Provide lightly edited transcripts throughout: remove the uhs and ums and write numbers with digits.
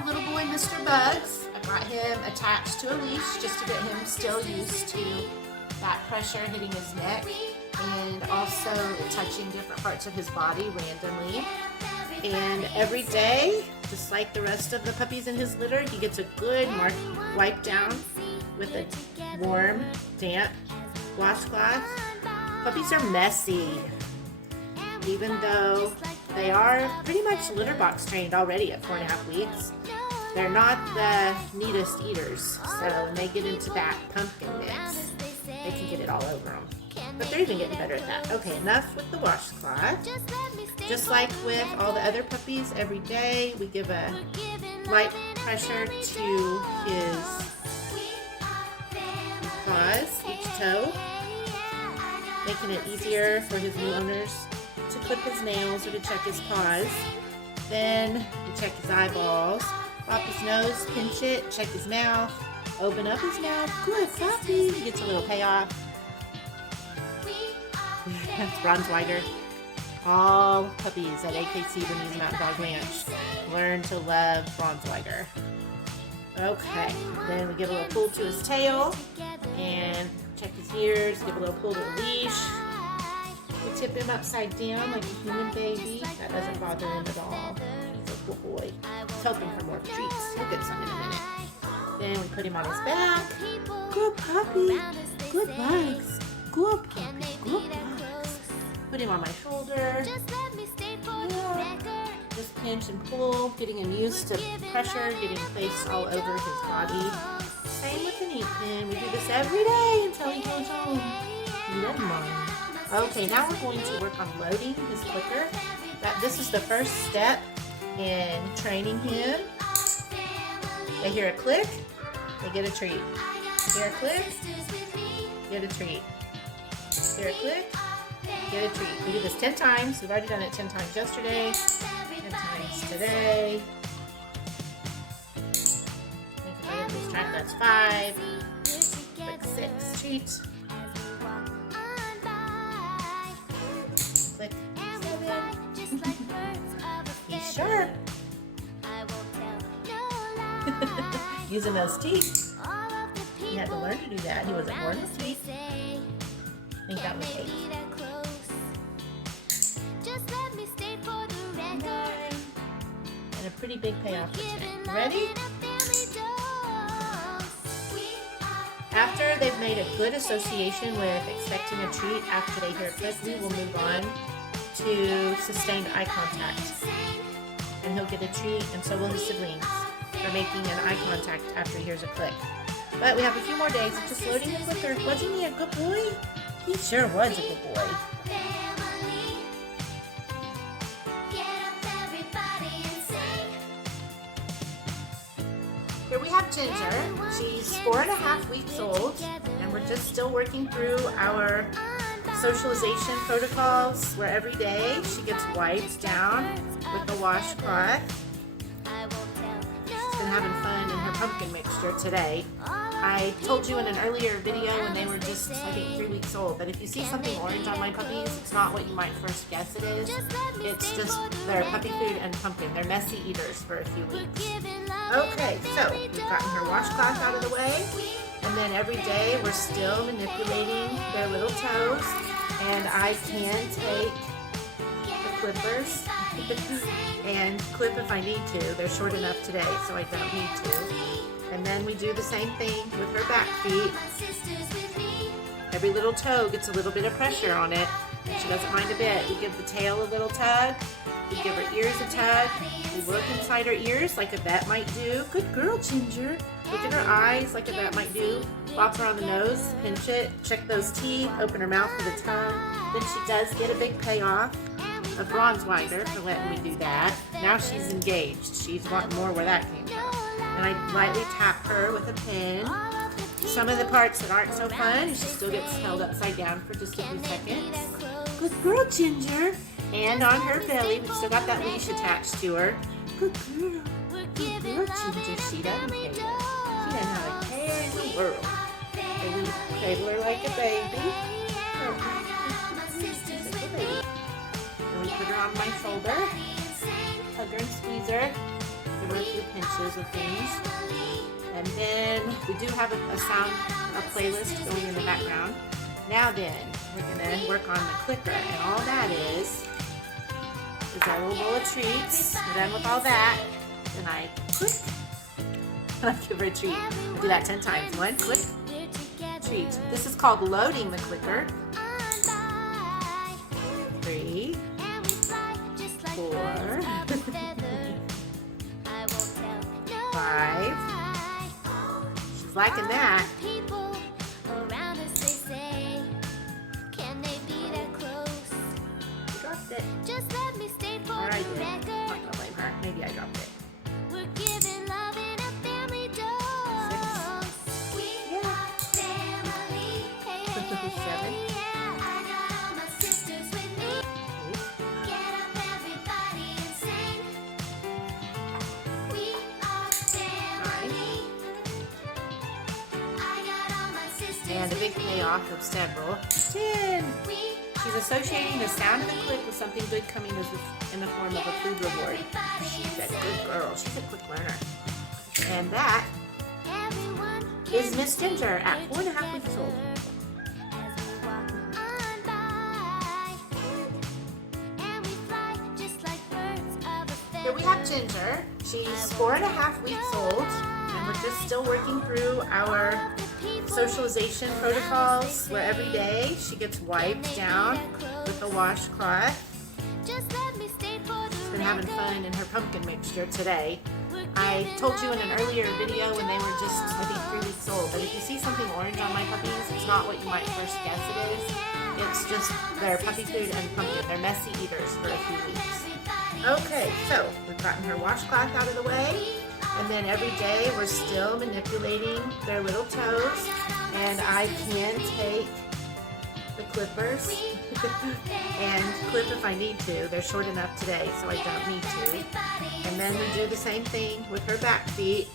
have little boy Mr. Bugs. I got him attached to a leash just to get him still used to that pressure hitting his neck and also touching different parts of his body randomly. And every day, just like the rest of the puppies in his litter, he gets a good wipe down with a warm, damp washcloth. Puppies are messy, even though they are pretty much litter box trained already at 4.5 weeks. They're not the neatest eaters, so when they get into that pumpkin mix, they can get it all over them. But they're even getting better at that. Okay, enough with the washcloth. Just like with all the other puppies, every day we give a light pressure to his paws, each toe, making it easier for his new owners to clip his nails or to check his paws. Then we check his eyeballs, pop his nose, pinch it, check his mouth, open up his mouth. Good puppy. He gets a little payoff. That's Braunschweiger. All puppies at AKC Bernese Mountain Dog Ranch learn to love Braunschweiger. Okay, then we give a little pull to his tail and check his ears, give a little pull to the leash. We tip him upside down like a human baby. That doesn't bother him at all. He's a good boy. Let's help him for more treats. He'll get some in a minute. Then we put him on his back. Good puppy. Good bugs. Good puppy. Good bugs. Put him on my shoulder. Yeah. Just pinch and pull, getting him used to pressure, getting placed all over his body. Same with an Ethan. We do this every day until he goes home. Never mind. Okay, now we're going to work on loading his clicker. This is the first step in training him. They hear a click, they get a treat. Hear a click, get a treat. Hear a click, get a treat. We do this 10 times. We've already done it 10 times yesterday, 10 times today. I think if I lose track, that's 5. Click 6, treat. Click 7. He's sharp. Using those teeth. He had to learn to do that. He wasn't born with teeth. I think that was 8. 9. And a pretty big payoff for today. Ready? After they've made a good association with expecting a treat after they hear a click, we will move on to sustained eye contact. And he'll get a treat, and so will his siblings, for making an eye contact after he hears a click. But we have a few more days of just loading the clicker. Wasn't he a good boy? He sure was a good boy. Here we have Ginger. She's 4.5 weeks old, and we're just still working through our socialization protocols where every day she gets wiped down with the washcloth. She's been having fun in her pumpkin mixture today. I told you in an earlier video when they were just, I think, 3 weeks old, that if you see something orange on my puppies, it's not what you might first guess it is. It's just their puppy food and pumpkin. They're messy eaters for a few weeks. Okay, so we've gotten her washcloth out of the way, and then every day we're still manipulating their little toes, and I can take the clippers and clip if I need to. They're short enough today, so I don't need to. And then we do the same thing with her back feet. Every little toe gets a little bit of pressure on it, and she doesn't mind a bit. We give the tail a little tug. We give her ears a tug. We look inside her ears like a vet might do. Good girl, Ginger. Look in her eyes like a vet might do. Bop her on the nose, pinch it, check those teeth, open her mouth with a tongue. Then she does get a big payoff of Braunschweiger for letting me do that. Now she's engaged. She's wanting more where that came from. And I lightly tap her with a pin. Some of the parts that aren't so fun, she still gets held upside down for just a few seconds. Good girl, Ginger. And on her belly, we've still got that leash attached to her. Good girl. Good girl, Ginger. She doesn't care. She doesn't have a care in the world. And we cradle her like a baby. And we put her on my shoulder. Hug her and squeeze her. Give Give her a few pinches of things. And then we do have a playlist going in the background. Now then, we're going to work on the clicker. And all that is our little bowl of treats. We're done with all that. Then I click. I give her a treat. I do that 10 times. 1, click, treat. This is called loading the clicker. 3, 4, 5. She's liking that. Dropped it. Or I did. I'm not gonna blame her. Maybe I dropped it. 7. 9. And a big payoff of several. 10. She's associating the sound of the click with something good coming in the form of a food reward. She's a good girl. She's a quick learner. And that is Miss Ginger at 4.5 weeks old. Here we have Ginger. She's 4.5 weeks old, and we're just still working through our socialization protocols where every day she gets wiped down with a washcloth. She's been having fun in her pumpkin mixture today. I told you in an earlier video when they were just, I think, 3 weeks old, that if you see something orange on my puppies, it's not what you might first guess it is. It's just their puppy food and pumpkin. They're messy eaters for a few weeks. Okay, so we've gotten her washcloth out of the way, and then every day we're still manipulating their little toes, and I can take the clippers and clip if I need to. They're short enough today, so I don't need to. And then we do the same thing with her back feet.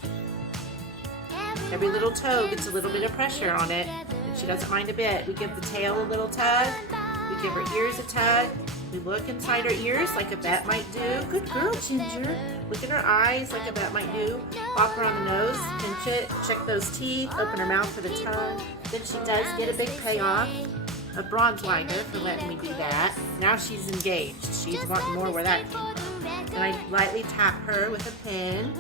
Every little toe gets a little bit of pressure on it, and she doesn't mind a bit. We give the tail a little tug. We give her ears a tug. We look inside her ears like a vet might do. Good girl, Ginger. Look at her eyes like a vet might do. Pop her on the nose, pinch it, check those teeth, open her mouth for the tongue. Then she does get a big payoff, a bronze liger for letting me do that. Now she's engaged. She's wanting more where that came from. And I lightly tap her with a pin.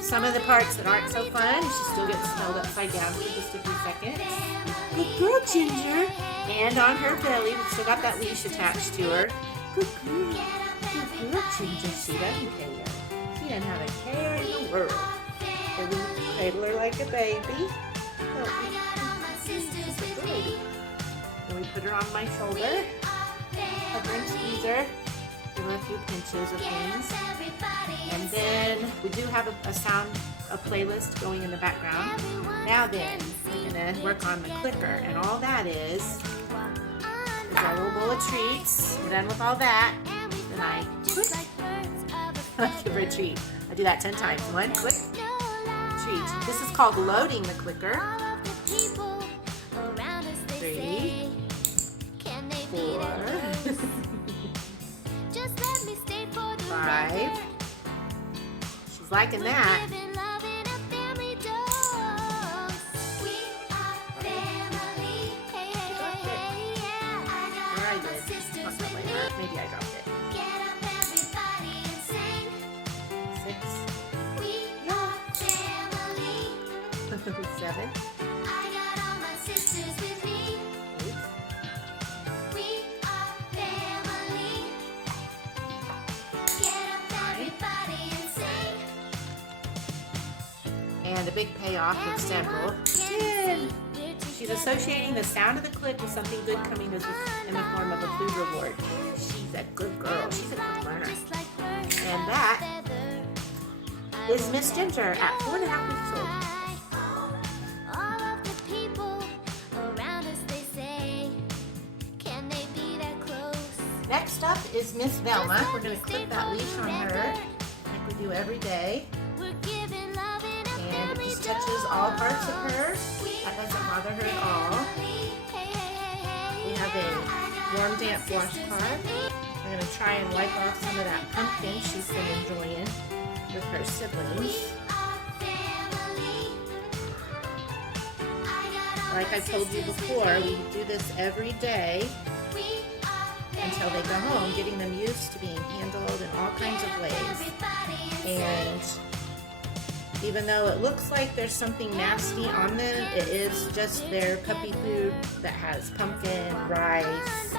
Some of the parts that aren't so fun, she still gets held upside down for just a few seconds. Good girl, Ginger. And on her belly, we've still got that leash attached to her. Good girl. Good girl, Ginger. She doesn't care. She doesn't have a care in the world. And we cradle her like a baby. She's a good baby. And we put her on my shoulder. Hug her and squeeze her. Give her a few pinches of things. And then we do have a playlist going in the background. Now then, we're going to work on the clicker. And all that is our little bowl of treats. We're done with all that. Then I click. I give her a treat. I do that 10 times. 1, click, treat. This is called loading the clicker. 3, 4, 5. She's liking that. 6. Maybe I dropped it. 6. 7. 8. And a big payoff of several. 10. She's associating the sound of the click with something good coming in the form of a food reward. She's a good girl. She's a quick learner. And that is Miss Ginger at 4.5 weeks old. Next up is Miss Velma. We're going to clip that leash on her like we do every day. And it just touches all parts of her. That doesn't bother her at all. We have a warm, damp washcloth. We're going to try and wipe off some of that pumpkin she's been enjoying. with her siblings. Like I told you before, we do this every day until they go home, getting them used to being handled in all kinds of ways. And even though it looks like there's something nasty on them, it is just their puppy food that has pumpkin, rice,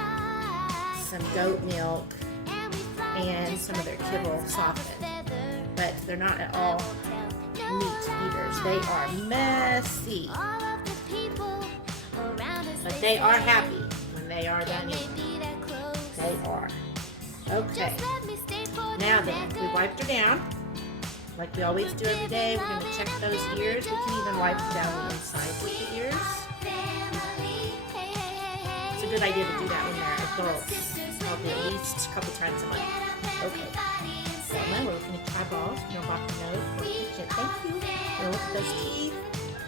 some goat milk, and some of their kibble softened. But they're not at all meat eaters. They are messy. But they are happy when they are done eating. They are. Okay. Now then, we wiped her down. Like we always do every day. We're going to check those ears. We can even wipe down the insides of the ears. It's a good idea to do that when they're adults. Probably at least a couple times a month. Okay. So now we're looking at eyeballs. You know, about the nose. Thank you. We'll look at those teeth.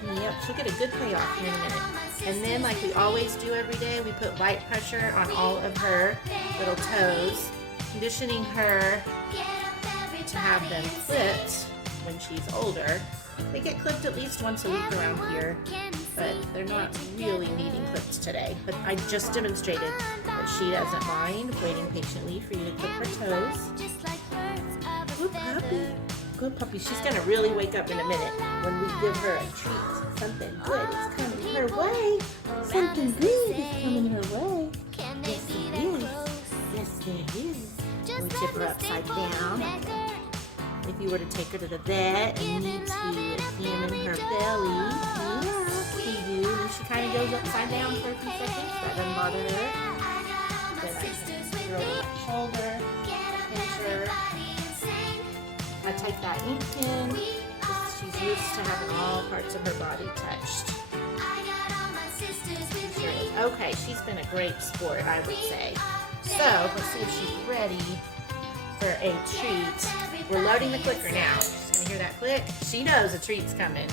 Yep, she'll get a good payoff here in a minute. And then, like we always do every day, we put light pressure on all of her little toes, conditioning her to have them clipped when she's older. They get clipped at least once a week around here, but they're not really needing clips today. But I just demonstrated that she doesn't mind waiting patiently for you to clip her toes. Good puppy. Good puppy. She's going to really wake up in a minute when we give her a treat. Something good is coming her way. Something good is coming her way. Yes, it is. Yes, it is. We tip her upside down. If you were to take her to the vet and need to examine her belly, yeah, we do. And she kind of goes upside down for a few seconds. That doesn't bother her. Then I can put her over my shoulder, pinch her. I take that ink pen because she's used to having all parts of her body touched. Okay, she's been a great sport, I would say. So, let's see if she's ready for a treat. We're loading the clicker now. She's going to hear that click. She knows a treat's coming.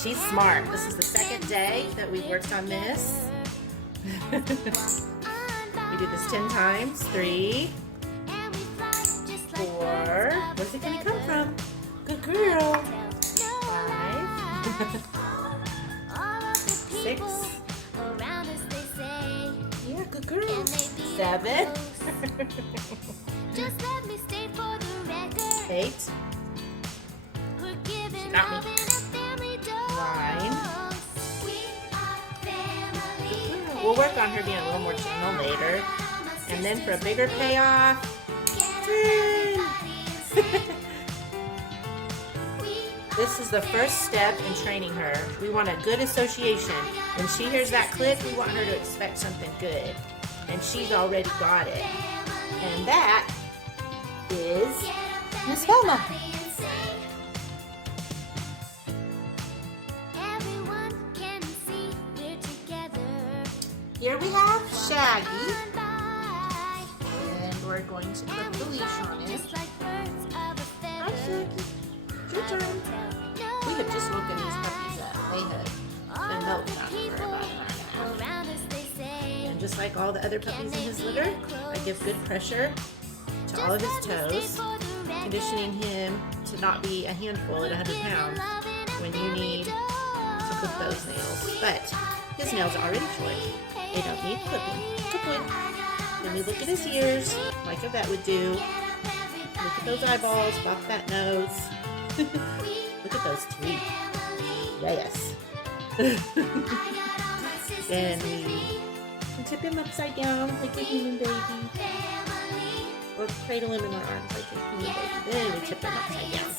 She's smart. This is the second day that we've worked on this. We do this 10 times. 3, 4, where's it going to come from? Good girl. 5, 6, yeah, good girl. 7, 8, she got me. 9, we'll work on her being a little more gentle later. And then for a bigger payoff, 10. This is the first step in training her. We want a good association. When she hears that click, we want her to expect something good. And she's already got it. And that is Miss Velma. Here we have Shaggy. And we're going to put the leash on it. Hi, Shaggy. Your turn. We have just woken these puppies up. They have been milking on for about an hour and a half. And just like all the other puppies in his litter, I give good pressure to all of his toes, conditioning him to not be a handful at 100 pounds when you need to clip those nails. But his nails are already short. They don't need clipping. Good boy. Then we look at his ears, like a vet would do. Look at those eyeballs, pop that nose. Look at those teeth. Yes. Then we tip him upside down like a human baby. Or cradle him in our arms like a human baby. Then we tip him upside down.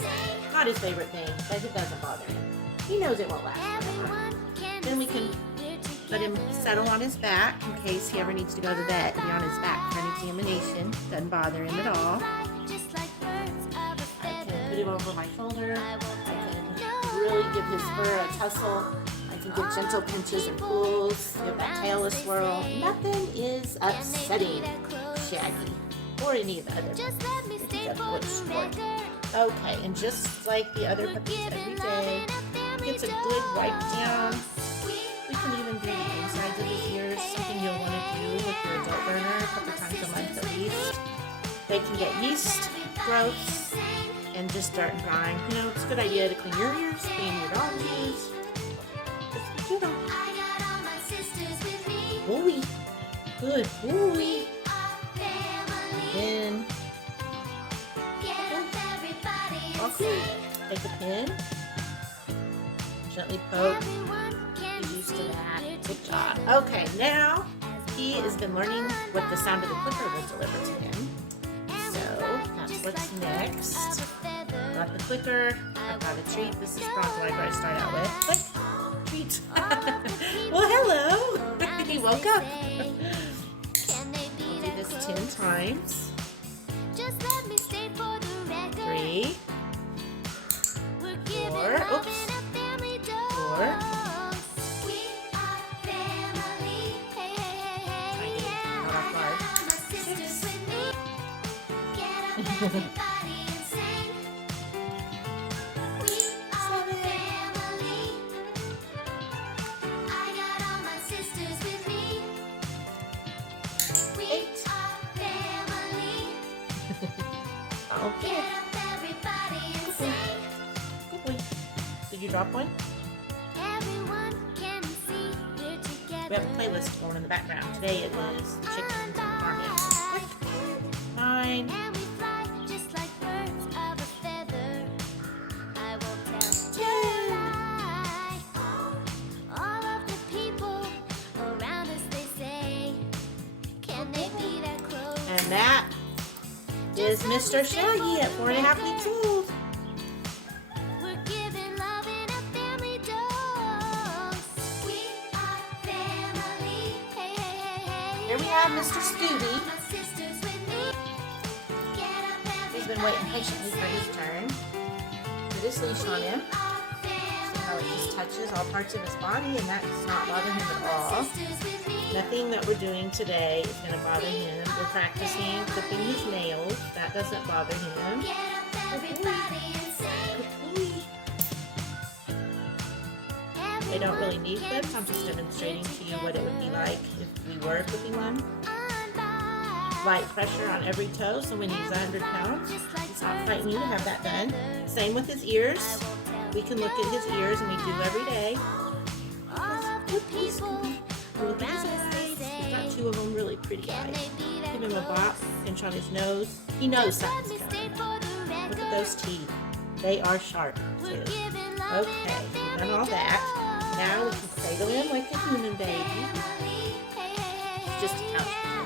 Not his favorite thing, but it doesn't bother him. He knows it won't last forever. Then we can let him settle on his back in case he ever needs to go to the vet and be on his back for an examination. Doesn't bother him at all. I can put him over my shoulder. I can really give his fur a tussle. I can give gentle pinches and pulls. Give that tail a swirl. Nothing is upsetting Shaggy or any of the other puppies. He's a good sport. Okay, and just like the other puppies every day, he gets a good wipe down. We can even do the insides of his ears, something you'll want to do with your adult learner a couple times a month at least. They can get yeast growths and just start drying. You know, it's a good idea to clean your ears, clean your dog's ears. Just, you know. Boy. Good boy. Then, okay. Take a pin. Gently poke. Get used to that. Good job. Okay, now he has been learning what the sound of the clicker will deliver to him. So that's what's next. Got the clicker. I've got a treat. This is Bronco like I start out with. Click. Treat. Well, hello. He woke up. We'll do this 10 times. 3, 4. Oops. 4. Okay. Good boy. Did you drop one? We have a playlist going in the background. Today it is chickens and farm animals. 9. 10. And that is Mr. Shaggy at 4.5 weeks old. Here we have Mr. Scooby. He's been waiting patiently for his turn. Put his leash on him. See how it just touches all parts of his body, and that does not bother him at all. Nothing that we're doing today is going to bother him. We're practicing clipping his nails. That doesn't bother him. They don't really need clips. I'm just demonstrating to you what it would be like if we were clipping one. Light pressure on every toe, so when he's 100 pounds, he's not fighting you to have that done. Same with his ears. We can look at his ears, and we do every day. Look at his eyes. He's got 2 of them, really pretty eyes. Give him a bop, pinch on his nose. He knows something's coming. Look at those teeth. They are sharp, too. Okay, we've done all that. Now we can cradle him like a human baby. Just a couch potato.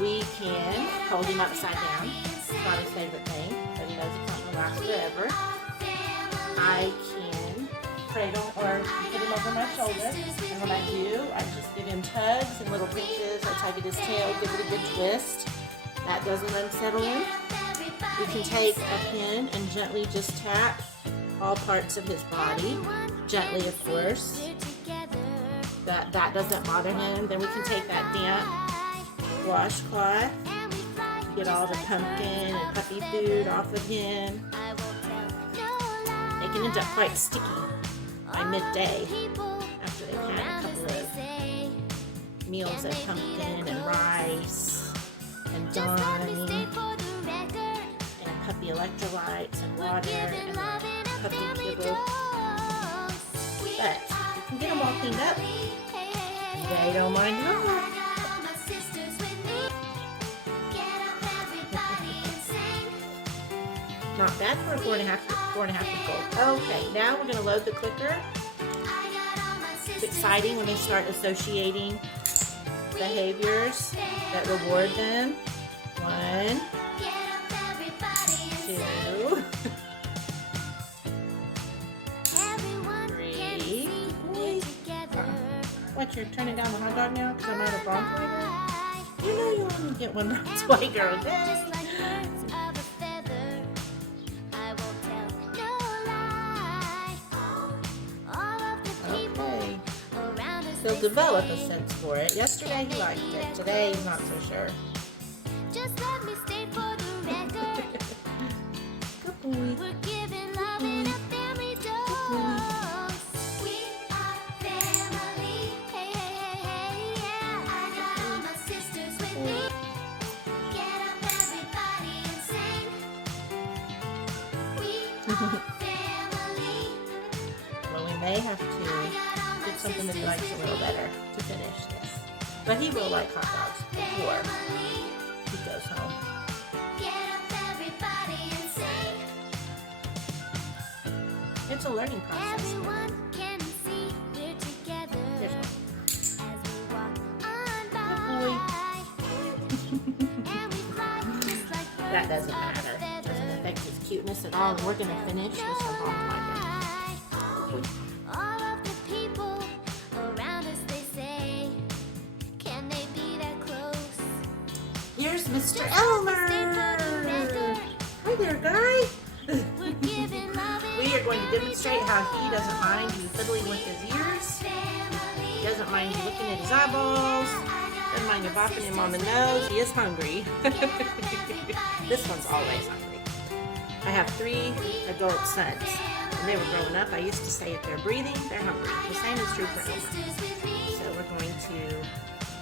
We can hold him upside down. It's not his favorite thing, but he knows it's not going to last forever. I can cradle or put him over my shoulder, and when I do, I just give him tugs and little pinches. I tug at his tail, give it a good twist. That doesn't unsettle him. We can take a pin and gently just tap all parts of his body, gently of course. That doesn't bother him. Then we can take that damp washcloth, get all the pumpkin and puppy food off of him. They can end up quite sticky by midday after they've had a couple of meals of pumpkin and rice and Donnie and puppy electrolytes and water and puppy kibble. But you can get them all cleaned up. They don't mind at all. Not bad for a 4.5 week old. Okay, now we're going to load the clicker. It's exciting when they start associating behaviors that reward them. 1, 2, 3. What, you're turning down the hot dog now because I'm out of Bronco right? You know you only get one Bronx white girl a day. He'll develop a sense for it. Yesterday he liked it. Today he's not so sure. Just let me stay for the record. Good boy. We're giving love in a family dose. We are family. Hey, hey, hey, yeah. I got all my sisters with me. Get up everybody and sing. Well, we may have to get something that he likes a little better to finish this. But he will like hot dogs before he goes home. It's a learning process. Here's one. That doesn't matter. Doesn't affect his cuteness at all. And we're going to finish with some hot dogs. Here's Mr. Elmer. Hi there, guy. We are going to demonstrate how he doesn't mind you fiddling with his ears. He doesn't mind you looking at his eyeballs. Doesn't mind you bopping him on the nose. He is hungry. This one's always hungry. I have 3 adult sons. When they were growing up, I used to say if they're breathing, they're hungry. The same is true for Elmer. So we're going to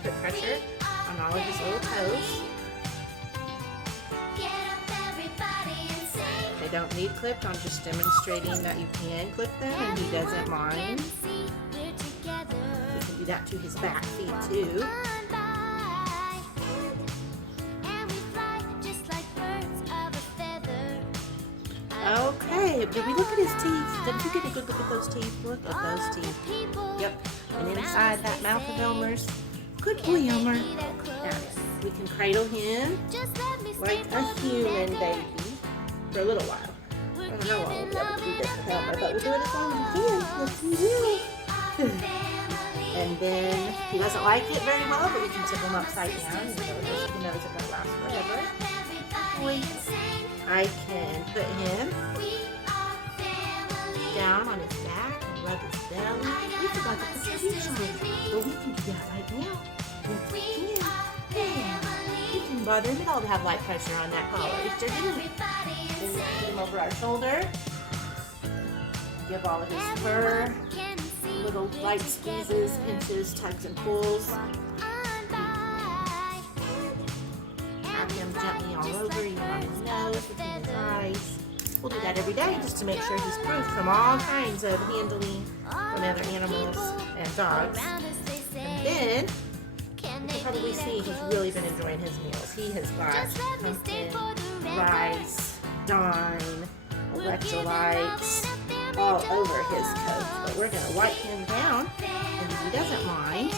put pressure on all of his little toes. They don't need clipped. I'm just demonstrating that you can clip them and he doesn't mind. You can do that to his back feet too. Okay, did we look at his teeth? Did you get a good look at those teeth? Look at those teeth. Yep, and inside that mouth of Elmer's. Good boy, Elmer. Now, we can cradle him like a human baby for a little while. I don't know how long we'll be able to do this with Elmer, but we'll do it as long as we can. Yes, we will. And then he doesn't like it very well, but we can tip him upside down. He knows it doesn't last forever. I can put him down on his back and rub his belly. We forgot to put the teeth on. But we can do that right now. Yes, we can. Yeah. We can bother him at all to have light pressure on that collar. If they're doing it. Then we can put him over our shoulder. Give all of his fur little light squeezes, pinches, tugs, and pulls. Tap him gently all over, even on his nose, between his eyes. We'll do that every day just to make sure he's proof from all kinds of handling from other animals and dogs. And then you can probably see he's really been enjoying his meals. He has got pumpkin, rice, Dawn, electrolytes all over his coat. But we're going to wipe him down, and if he doesn't mind,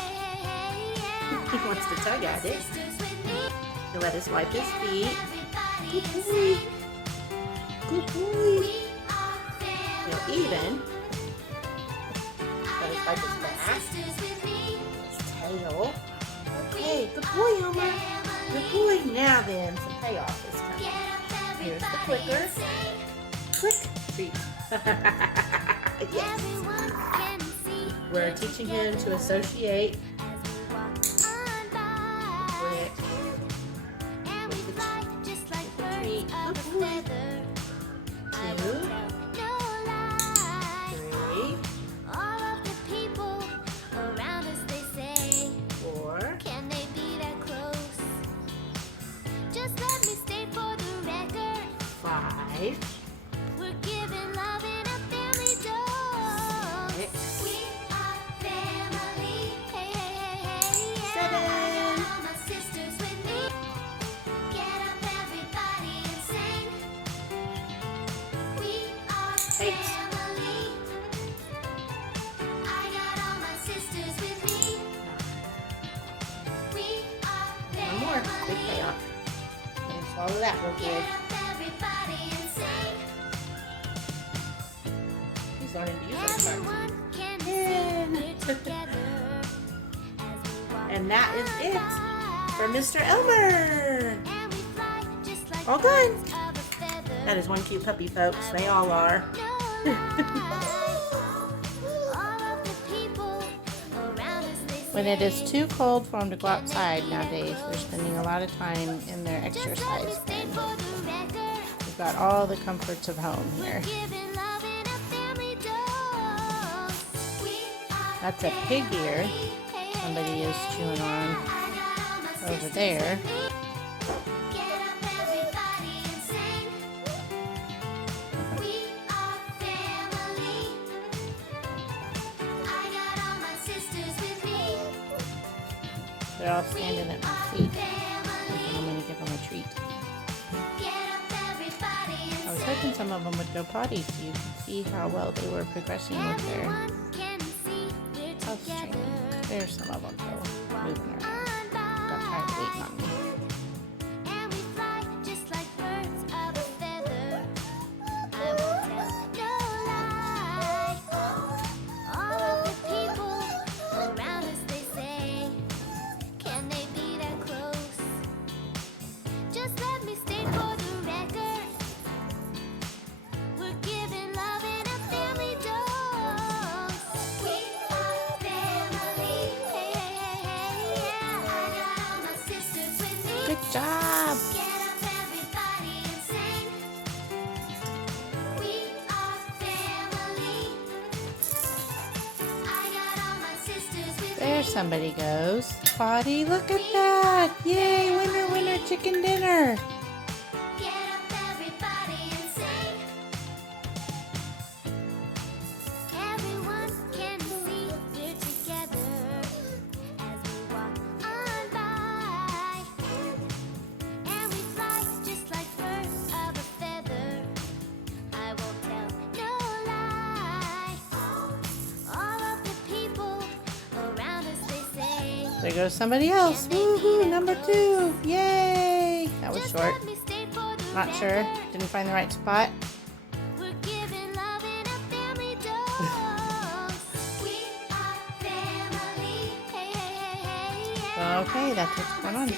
he wants to tug at it. He'll let us wipe his feet. Good boy. Good boy. He'll even let us wipe his back, his tail. Okay, good boy, Elmer. Good boy. Now then, some payoff is coming. Here's the clicker. Click. Treat. Yes. We're teaching him to associate with the treat. Good boy. 2, 3, 4, 5, 8. One more. Big payoff. And swallow that real good. He's learning to use those parts. And that is it for Mr. Elmer. All done. That is one cute puppy, folks. They all are. When it is too cold for them to go outside nowadays, they're spending a lot of time in their exercise pen. We've got all the comforts of home here. That's a pig ear somebody is chewing on over there. They're all standing at my feet. I'm going to give them a treat. I was hoping some of them would go potty so you can see how well they were progressing with their health training. There's some of them though, moving around. Got tired of waiting on me. Good job! There somebody goes. Potty, look at that! Yay! Winner, winner, chicken dinner! There goes somebody else. Woohoo! Number 2. Yay! That was short. Not sure. Didn't find the right spot. Okay, that's what's going on.